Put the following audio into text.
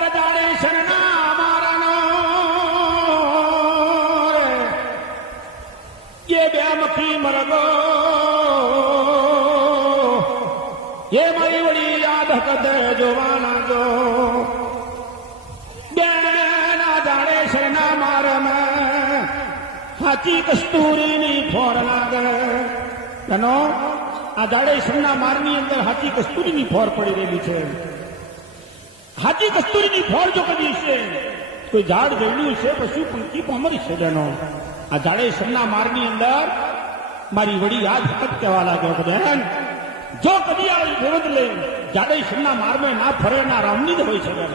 અર જાડે શરના મારાનો ये बेमखी मरगो ये मारी बड़ी याद कद जोवाना जो बेना जाड़े शरणा मार में हाथी कस्तूरी ની ફોર લાગે તનો આ જાડે શરણા મારની અંદર હાથી કસ્તુરી ની ફોર પડી રહેલી છે. હાથી કસ્તુરી ની ફોર જો કદી છે કોઈ ઝાડ જડ્યું છે પશુ પંખી મરી છે બેનો. આ જાડે શરના મારની અંદર મારી વડી યાદ હકત કહેવા લાગ્યો કે બહેન જો કદી આ વિરોધ લે જાડે શરના મારમાં ના ફરે ના રામની જ હોય છે બેન.